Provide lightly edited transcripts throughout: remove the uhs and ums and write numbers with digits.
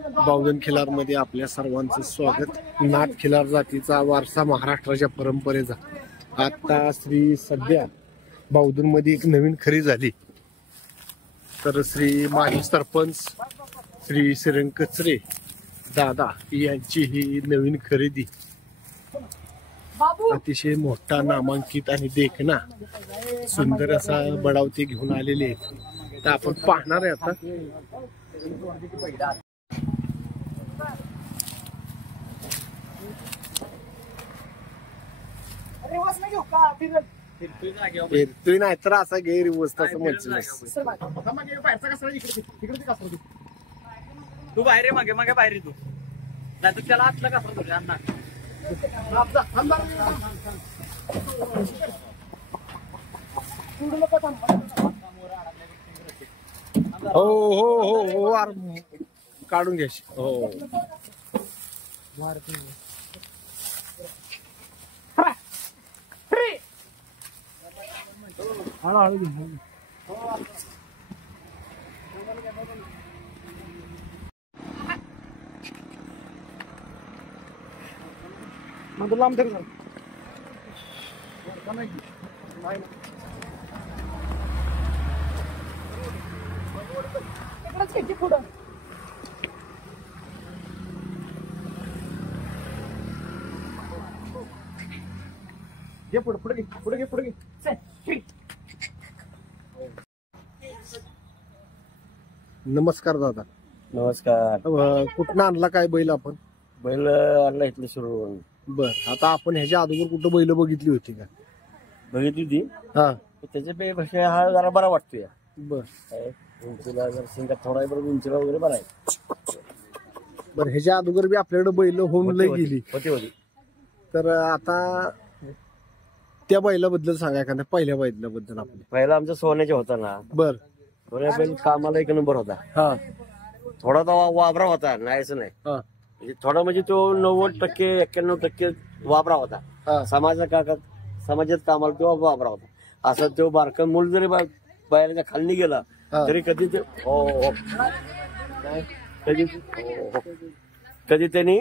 बावधन खिलार मध्ये आपल्या सर्वांचं स्वागत। नाथ खिलार जातीचा वारसा महाराष्ट्राच्या परंपरेचा आता सध्या बावधन मध्ये एक नवीन खरी झाली। तर श्री माजी सरपंच श्री श्रीरंग कचरे दादा यांची ही नवीन खरेदी अतिशय मोठा नामांकित आणि देखना सुंदर असा बडाव ते घेऊन आलेले आहेत। तर आपण पाहणार आहे आता। फिरतोय नाही तर असा गैरवस्थ असं म्हणतो। तू बाहेर मागे मागे बाहेर तू नाही तर त्याला आतला कसा तुझ्या अण्णा हो हो हो हो काढून घ्या हो। लांब तरी पुढं घे पुढे घे पुढे घे पुढे घे। नमस्कार दादा। नमस्कार। कुठं आणला काय बैल आपण? बैल आणला इथलं सुरू। बर आता आपण ह्याच्या अगोदर कुठं बैल बघितली होती का? बघितली ती हा त्याच्यापेक्षा हा जरा बरा वाटतोय। बर उंचीला जर शिंगात थोडा बरोबर उंचीला वगैरे बरा आहे। बर ह्याच्या अगोदर बी आपल्याकडे बैल होऊन लय गेली होती। तर आता त्या बैलाबद्दल सांगा एखाद्या पहिल्या बैलाबद्दल आपल्या। पहिला आमचा सोन्याचा होता ना। बर सोन्या बैल कामाला एक नंबर होता। हा थोडा तो वाबरा होता नाहीच नाही हा थोडा म्हणजे तो 90% 91% वाबरा होता। समाजात कामाला तो वाबरा होता। असं तो बारकं मूल जरी बैलाच्या खाली गेला तरी कधी ते कधी त्यांनी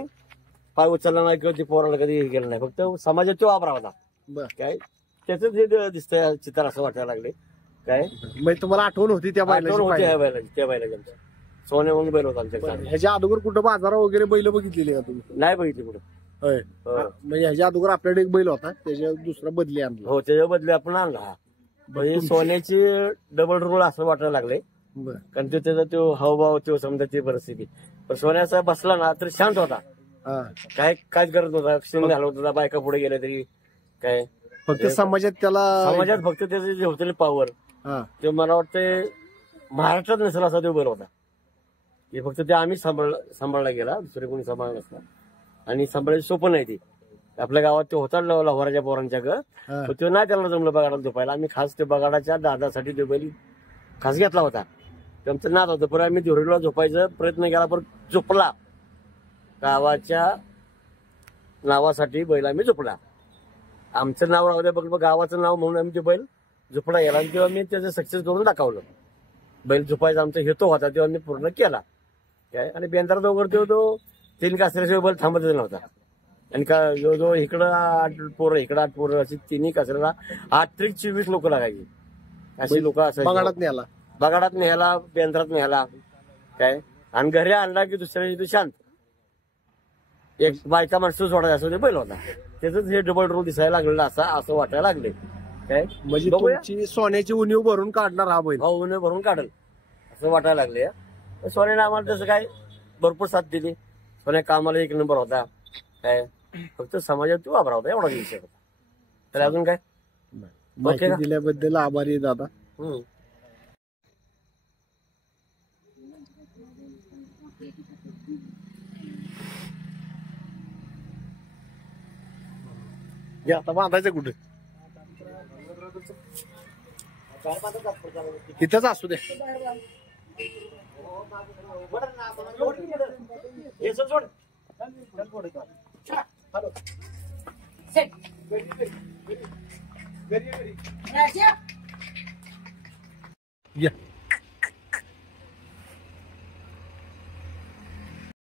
पाय उचलला नाही किंवा ते पोराला कधी हे केलं नाही। फक्त समाजात तो वाबरा होता। काय त्याच हे दिसतंय चित्र असं वाटायला लागले काय म्हणजे तुम्हाला आठवण होती त्या बैलाची? त्या बैलाची सोन्या म्हणून बैल होता आमच्या। ह्याच्या अगोदर कुठं बाजारा वगैरे बैल बघितलेली का तुम्ही? नाही बघितली कुठं। होय म्हणजे ह्याच्या अगोदर आपल्याकडे एक बैल होता त्याच्या दुसरा बदली आणला? हो त्याच्या बदली आपण आणला। म्हणजे सोन्याची डबल रोल असं वाटायला लागले कारण त्याचा तो हावभाव तो समजा ती परिस्थिती। पण सोन्याचा बसला ना तर शांत होता। काय करत होता शिंग घालवत होता बायका पुढे गेल्या तरी काय फक्त समाजात फक्त त्याचे जे होते पॉवर ते मला वाटतं महाराष्ट्रात नसेल असा तो बैल होता। हे फक्त ते आम्ही सांभाळला गेला दुसरे कोणी सांभाळला नसला आणि सांभाळायची सोपं नाही ती। आपल्या गावात तो होता लाहोराच्या पोरांच्या तो नाही त्याला जमलं बगाडाला झोपायला। आम्ही खास ते बगाडाच्या दादासाठी तो बैल खास घेतला होता। आमचं नाद होतं पण आम्ही धुरीला झोपायचा प्रयत्न केला पण झोपला। गावाच्या नावासाठी बैल आम्ही झोपला। आमचं नाव राहू द्या बघ गावाचं नाव म्हणून आम्ही ते बैल झोपला गेला आणि तेव्हा मी त्याचं सक्सेस करून दाखवलं। बैल झोपायचा आमचा हेतू होता तेव्हा मी पूर्ण केला काय। आणि बेंद्रात वगैरे तो 3 कासऱ्याशिवाय बैल थांबतच नव्हता। आणि का जो इकडं 8 पोरं इकडं 8 पोरं अशी 3 कासऱ्याला 8 - 24 लोक लागायची। अशी लोक असायची बगाडात न्यायला बेंद्रात न्यायला काय। आणि घरी आणला की दुसऱ्या दिवशी शांत एक बायका माणसं सोडायचं असं ते बैल होता। त्याच हे डबल रोल दिसायला लागलेलं असं वाटायला लागले काय। म्हणजे तुमची सोन्याची उणीव भरून काढणार हा बैल? हो उणीव भरून काढल असं वाटायला लागले। सोन्याने आम्हाला तसं काय भरपूर साथ दिली। सोन्या कामाला एक नंबर होता काय। फक्त समाजात तो वापरा होता एवढा विषय होता। तर अजून काय माहिती दिल्याबद्दल आभारी दादा। आता बांधायचं कुठे? इथंच असू दे। सोड